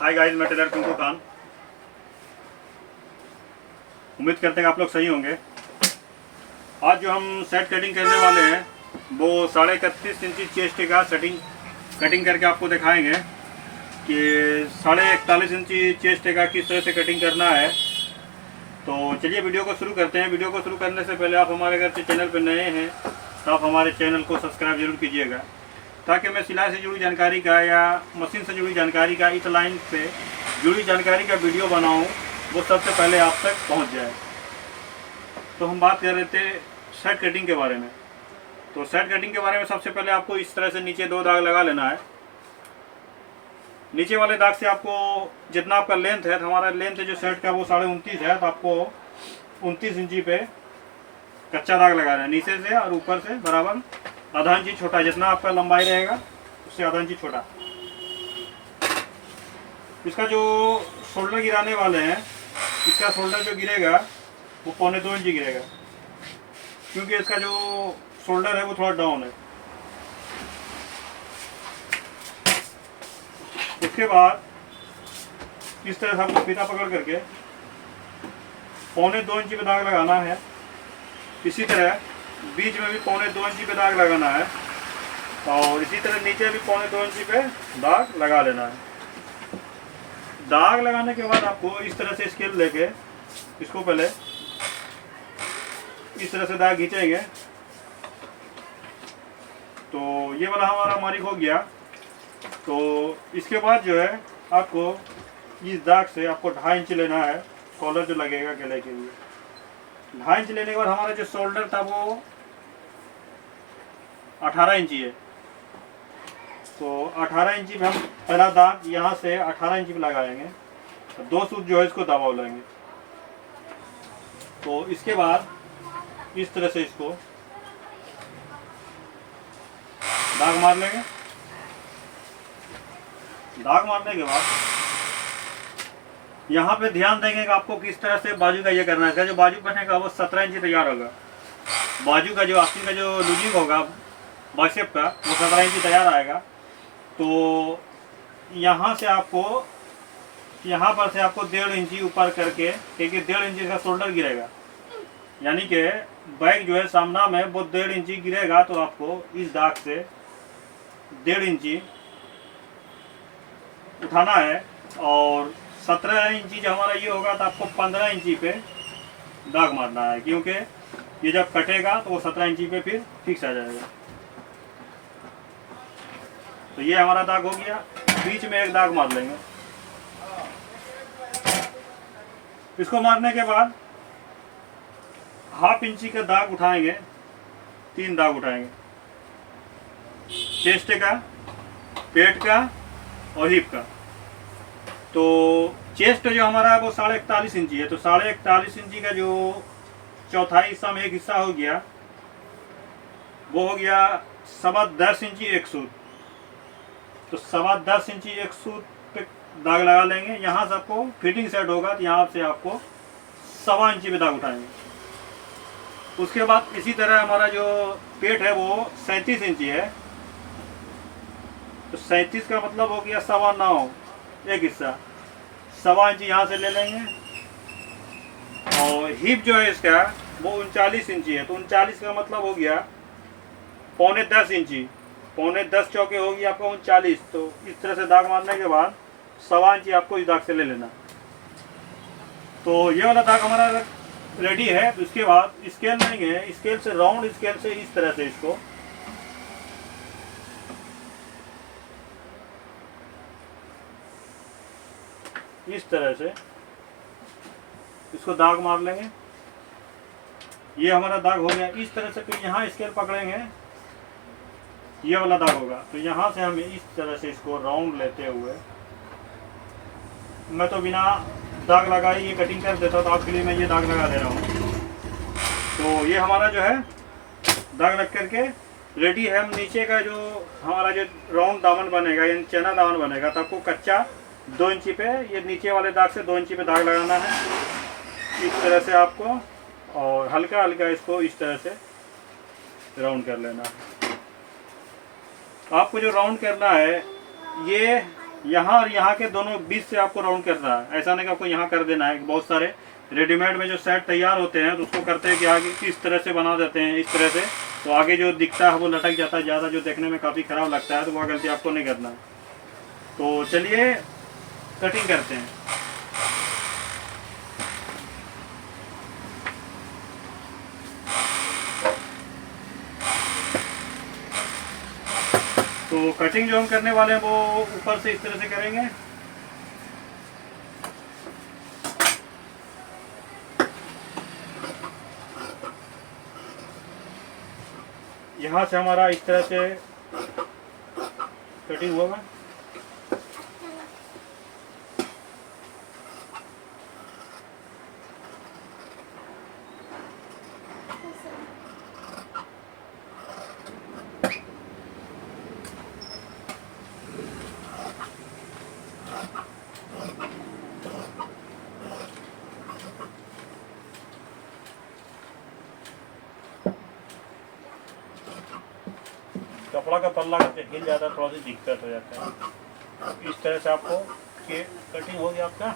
Hi guys, मैं Taylor Pinku Khan. उम्मीद करते हैं आप लोग सही होंगे। आज जो हम सेट कटिंग करने वाले हैं वो 31.5 इंची चेस्ट का कटिंग करके आपको दिखाएंगे कि 41.5 इंची चेस्ट का किस तरह से कटिंग करना है। तो चलिए वीडियो को शुरू करते हैं। वीडियो को शुरू करने से पहले आप हमारे अगर चैनल पर नए हैं तो आप हमारे चैनल को सब्सक्राइब जरूर कीजिएगा, ताकि मैं सिलाई से जुड़ी जानकारी का या मशीन से जुड़ी जानकारी का, इस लाइन से जुड़ी जानकारी का वीडियो बनाऊं वो सबसे पहले आप तक पहुंच जाए। तो हम बात कर रहे थे सेट कटिंग के बारे में। तो सेट कटिंग के बारे में सबसे पहले आपको इस तरह से नीचे 2 दाग लगा लेना है। नीचे वाले दाग से आपको जितना आपका लेंथ है, हमारा लेंथ जो शर्ट का वो 29.5 है, तो आपको 29 इंची पे कच्चा दाग लगाना है नीचे से, और ऊपर से बराबर आधा इंची छोटा। जितना आपका लंबाई रहेगा उससे आधा इंची छोटा। इसका जो शोल्डर गिराने वाले हैं, इसका शोल्डर जो गिरेगा वो 1.25 इंची गिरेगा, क्योंकि इसका जो शोल्डर है वो थोड़ा डाउन है। उसके बाद इस तरह से आपको फीता पकड़ करके 1.25 इंची पे दाग लगाना है। इसी तरह बीच में भी 1.25 इंची पे दाग लगाना है, और इसी तरह नीचे भी 1.25 इंची पे दाग लगा लेना है। दाग लगाने के बाद आपको इस तरह से स्केल लेके इसको पहले इस तरह से दाग खींचेंगे। तो ये वाला हमारा मार्क हो गया। तो इसके बाद जो है आपको इस दाग से आपको 2.5 इंच लेना है, कॉलर जो लगेगा गले के लिए। 2.5 इंच लेने के बाद हमारा जो शोल्डर था वो 18 इंची है। तो 18 इंची पे हम पहला दाग यहाँ से 18 इंची पे लगाएंगे, 2 सूत जो है इसको दबा लेंगे। तो इसके बाद इस तरह से इसको दाग मार लेंगे। दाग मारने के बाद यहाँ पे ध्यान देंगे कि आपको किस तरह से बाजू का ये करना है। इसका जो बाजू बनेगा वो 17 इंची तैयार होगा। बाजू का जो आस्तीन का जो लूजिंग होगा बाइसेप का, वो 17 इंची तैयार आएगा। तो यहाँ से आपको, यहाँ पर से आपको 1.5 इंची ऊपर करके, क्योंकि 1.5 इंची का शोल्डर गिरेगा, यानी कि बैक जो है सामना में वो 1.5 इंची गिरेगा। तो आपको इस दाग से 1.5 इंची उठाना है, और 17 इंची जो हमारा ये होगा तो आपको 15 इंची पे दाग मारना है, क्योंकि ये जब कटेगा तो वो 17 इंची पे फिर फिक्स आ जाएगा। तो ये हमारा दाग हो गया। बीच में एक दाग मार लेंगे। इसको मारने के बाद 1/2 इंची का दाग उठाएंगे, 3 दाग उठाएंगे, चेस्ट का, पेट का और हिप का। तो चेस्ट जो हमारा है वो 41.5 इंची है। तो 41.5 इंची का जो चौथाई हिस्सा में एक हिस्सा हो गया, वो हो गया 10.25 इंची एक सूत। तो 10.25 इंची एक सूत पे दाग लगा लेंगे। यहाँ से आपको फिटिंग सेट होगा, तो यहाँ से आपको 1.25 इंची पे दाग उठाएंगे। उसके बाद इसी तरह हमारा जो पेट है वो 37 इंची है। तो 37 का मतलब हो गया 9.25 एक हिस्सा। 1.25 इंची यहाँ से ले लेंगे। और हिप जो है इसका वो 39 इंची है। तो 39 का मतलब हो गया 9.25 इंची। 9.25 चौके होगी आपको 39। तो इस तरह से दाग मारने के बाद 1.25 इंची आपको इस दाग से ले लेना। तो ये वाला दाग हमारा रेडी है। तो इसके बाद स्केल लेंगे, स्केल से राउंड स्केल से इस तरह से इसको इस तरह से इसको दाग मार लेंगे। ये हमारा दाग हो गया। इस तरह से फिर यहाँ स्केल पकड़ेंगे, ये वाला दाग होगा। तो यहाँ से हम इस तरह से इसको राउंड लेते हुए, मैं तो बिना दाग लगाए ये कटिंग कर देता, तो आपके लिए मैं ये दाग लगा दे रहा हूँ। तो ये हमारा जो है दाग लग करके रेडी है। हम नीचे का जो हमारा जो राउंड दामन बनेगा, यानी चना दामन बनेगा, तो आपको कच्चा 2 इंची पे, ये नीचे वाले दाग से 2 इंची पे दाग लगाना है इस तरह से आपको, और हल्का हल्का इसको इस तरह से राउंड कर लेना है। आपको जो राउंड करना है ये यहाँ और यहाँ के दोनों बीच से आपको राउंड करना है। ऐसा नहीं कि आपको यहाँ कर देना है। बहुत सारे रेडीमेड में जो सेट तैयार होते हैं तो उसको करते हैं कि आगे इस तरह से बना देते हैं, इस तरह से, तो आगे जो दिखता है वो लटक जाता है ज़्यादा, जो देखने में काफ़ी ख़राब लगता है। तो वह गलती आपको नहीं करना। तो चलिए कटिंग करते हैं। तो कटिंग जो हम करने वाले हैं वो ऊपर से इस तरह से करेंगे। यहाँ से हमारा इस तरह से कटिंग होगा। कपड़ा का पल्ला का हिल जाता है, थोड़ा सी दिक्कत हो जाता है। इस तरह से आपको के कटिंग हो गया आपका।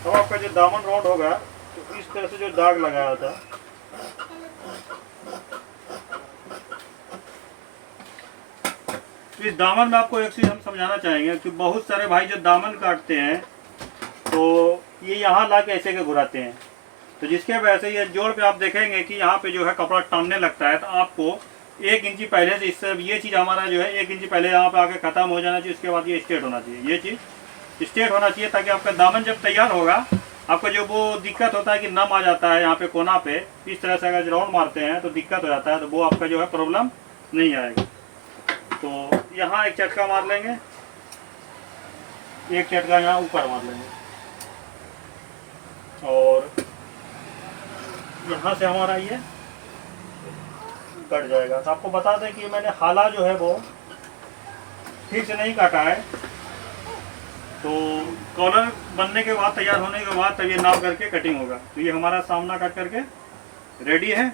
अब आपका जो दामन राउंड होगा तो इस तरह से जो दाग लगाया था, इस दामन में आपको एक चीज़ हम समझाना चाहेंगे कि बहुत सारे भाई जो दामन काटते हैं तो ये यहाँ ला के ऐसे के घुराते हैं, तो जिसके वजह से ये जोड़ पे आप देखेंगे कि यहाँ पे जो है कपड़ा टानने लगता है। तो आपको 1 इंची पहले से, इससे ये चीज़ हमारा जो है 1 इंची पहले यहाँ पे आके ख़त्म हो जाना चाहिए। उसके बाद ये स्ट्रेट होना चाहिए, ये चीज़ स्ट्रेट होना चाहिए, ताकि आपका दामन जब तैयार होगा, आपका जो वो दिक्कत होता है कि नम आ जाता है यहाँ पे कोना पे, इस तरह से अगर राउंड मारते हैं तो दिक्कत हो जाता है, तो वो आपका जो है प्रॉब्लम नहीं आएगी। तो यहाँ एक चटका मार लेंगे, एक चटका यहाँ ऊपर मार लेंगे, और यहाँ से हमारा ये कट जाएगा। तो आपको बता दें कि मैंने हाला जो है वो ठीक से नहीं काटा है। तो कॉलर बनने के बाद, तैयार होने के बाद तब ये नाप करके कटिंग होगा। तो ये हमारा सामना कट करके रेडी है।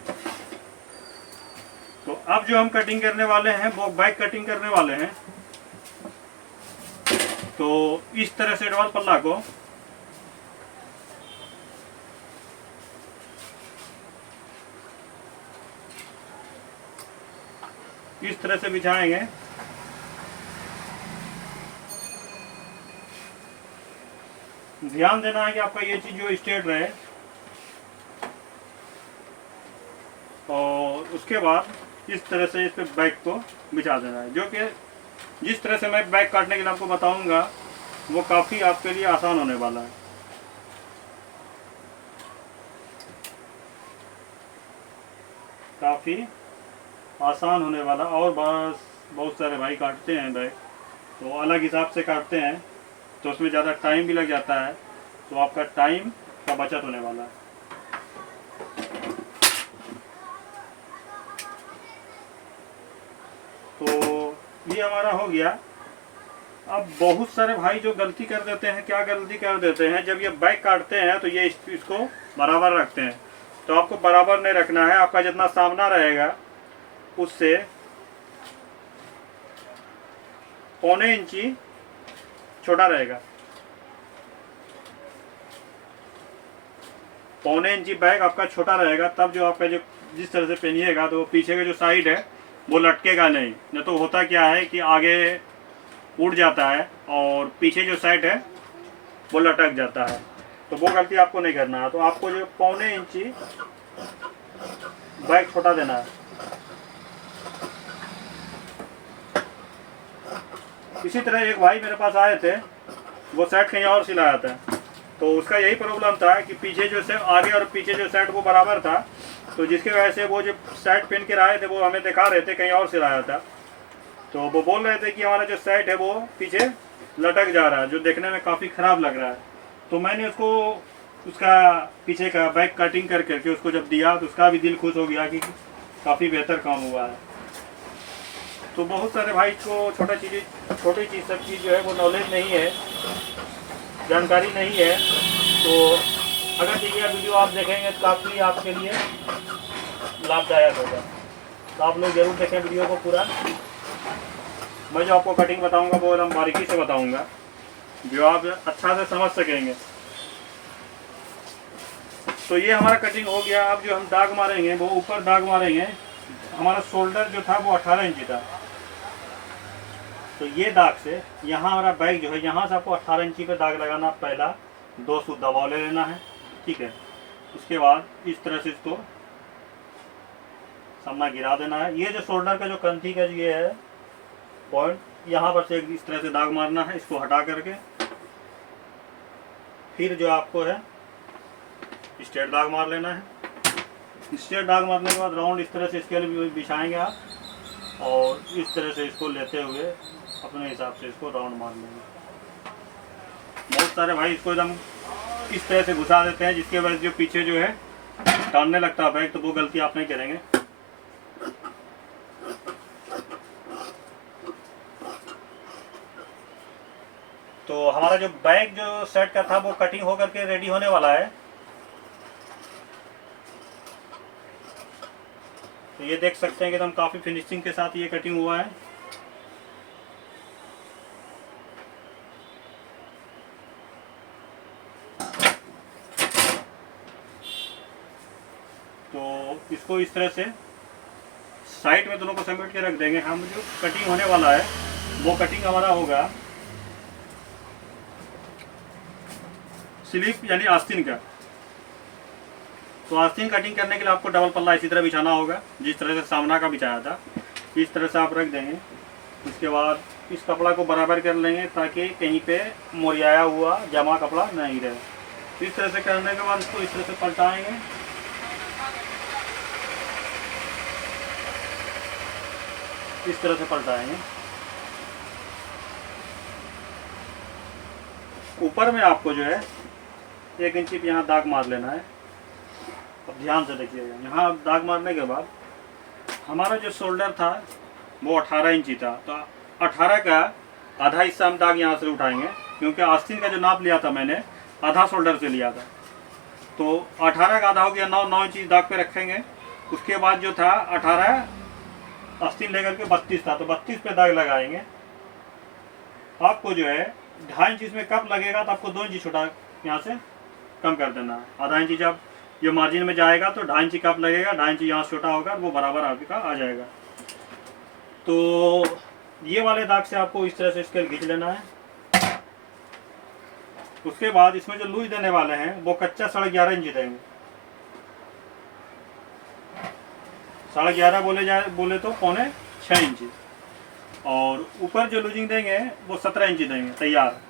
तो अब जो हम कटिंग करने वाले हैं वो बैक कटिंग करने वाले हैं। तो इस तरह से डबल पल्ला को इस तरह से बिछाएंगे। ध्यान देना है कि आपका ये चीज जो स्ट्रेट रहे, और उसके बाद इस तरह से इस पे बैक को बिछा देना है। जो कि जिस तरह से मैं बैक काटने के लिए आपको बताऊंगा वो काफ़ी आपके लिए आसान होने वाला है। काफ़ी आसान होने वाला। और बस बहुत सारे भाई काटते हैं बैक, तो अलग हिसाब से काटते हैं, तो उसमें ज़्यादा टाइम भी लग जाता है। तो आपका टाइम का बचत होने वाला है। तो ये हमारा हो गया। अब बहुत सारे भाई जो गलती कर देते हैं, क्या गलती कर देते हैं, जब ये बैक काटते हैं तो ये इसको बराबर रखते हैं। तो आपको बराबर नहीं रखना है। आपका जितना सामना रहेगा उससे 1.25 इंची छोटा रहेगा। 1.25 इंची बैक आपका छोटा रहेगा, तब जो आपका जो जिस तरह से पहनिएगा तो पीछे का जो साइड है वो लटकेगा नहीं। न तो होता क्या है कि आगे उड़ जाता है और पीछे जो साइड है वो लटक जाता है। तो वो गलती आपको नहीं करना है। तो आपको जो 1.25 इंची बैक छोटा देना है। इसी तरह एक भाई मेरे पास आए थे, वो शर्ट कहीं और सिलाया था। तो उसका यही प्रॉब्लम था कि पीछे जो से आगे और पीछे जो शर्ट वो बराबर था, तो जिसकी वजह से वो जो शर्ट पहन के आए थे वो हमें दिखा रहे थे कहीं और सिलाया था। तो वो बोल रहे थे कि हमारा जो शर्ट है वो पीछे लटक जा रहा है, जो देखने में काफ़ी ख़राब लग रहा है। तो मैंने उसको उसका पीछे का बैक कटिंग कर करके उसको जब दिया तो उसका भी दिल खुश हो गया कि काफ़ी बेहतर काम हुआ है। तो बहुत सारे भाई को छोटी चीज़ सब चीज़ जो है वो नॉलेज नहीं है, जानकारी नहीं है। तो अगर ये वीडियो आप देखेंगे तो काफ़ी आपके लिए लाभदायक होगा। तो आप लोग ज़रूर देखें वीडियो को पूरा। मैं जो आपको कटिंग बताऊंगा वो एकदम बारीकी से बताऊंगा, जो आप अच्छा से समझ सकेंगे। तो ये हमारा कटिंग हो गया। अब जो हम दाग मारेंगे वो ऊपर दाग मारेंगे। हमारा शोल्डर जो था वो 18 इंची था, तो ये दाग से यहाँ हमारा बैग जो है, यहाँ से आपको 18 इंची पे दाग लगाना। पहला 2 सूत दबाव ले लेना है, ठीक है। उसके बाद इस तरह से इसको सामना गिरा देना है। ये जो शोल्डर का जो कंठी का ये है पॉइंट, यहाँ पर से इस तरह से दाग मारना है। इसको हटा करके फिर जो आपको है स्ट्रेट दाग मार लेना है। स्ट्रेट दाग मारने के बाद राउंड इस तरह से स्केल बिछाएंगे आप, और इस तरह से इसको लेते हुए अपने हिसाब से इसको राउंड मार लेंगे। बहुत सारे भाई इसको एकदम इस तरह से घुसा देते हैं, जिसके वजह से जो पीछे जो है टानने लगता है बैग, तो वो गलती आप नहीं करेंगे। तो हमारा जो बैग जो सेट का था वो कटिंग होकर के रेडी होने वाला है। तो ये देख सकते हैं कि एकदम काफ़ी फिनिशिंग के साथ ये कटिंग हुआ है। तो इसको इस तरह से साइड में दोनों को समेट के रख देंगे। हम जो कटिंग होने वाला है वो कटिंग हमारा होगा स्लीव यानी आस्तीन का। तो आस्तीन कटिंग करने के लिए आपको डबल पल्ला इसी तरह बिछाना होगा, जिस तरह से सामना का बिछाया था। इस तरह से आप रख देंगे। इसके बाद इस कपड़ा को बराबर कर लेंगे ताकि कहीं पे मोरियाया हुआ जमा कपड़ा नहीं रहे। इस तरह से करने के बाद इसको इस तरह से पलटाएंगे। इस तरह से पलटाएंगे। ऊपर में आपको जो है 1 इंची पे यहाँ दाग मार लेना है। अब ध्यान से देखिएगा, यहाँ दाग मारने के बाद हमारा जो शोल्डर था वो 18 इंची था, तो 18 का आधा हिस्सा हम दाग यहाँ से उठाएंगे, क्योंकि आस्तीन का जो नाप लिया था मैंने आधा शोल्डर से लिया था। तो 18 का आधा हो गया 9 इंची दाग पे रखेंगे। उसके बाद जो था 18 आस्तीन लेकर के 32 था, तो 32 पे दाग लगाएंगे। आपको जो है 2.5 इंच इसमें कप लगेगा, तो आपको 2 इंची छोटा यहाँ से कम कर देना है। आधा इंची जब ये मार्जिन में जाएगा तो 2.5 इंची कप लगेगा, 2.5 इंची यहाँ छोटा होगा, वो बराबर आपका आ जाएगा। तो ये वाले दाग से आपको इस तरह से स्केल खींच लेना है। उसके बाद इसमें जो लूज देने वाले हैं वो कच्चा 11.5 इंची देंगे। 11.5 बोले तो 6.25 इंची। और ऊपर जो लूजिंग देंगे वो 17 इंची देंगे तैयार।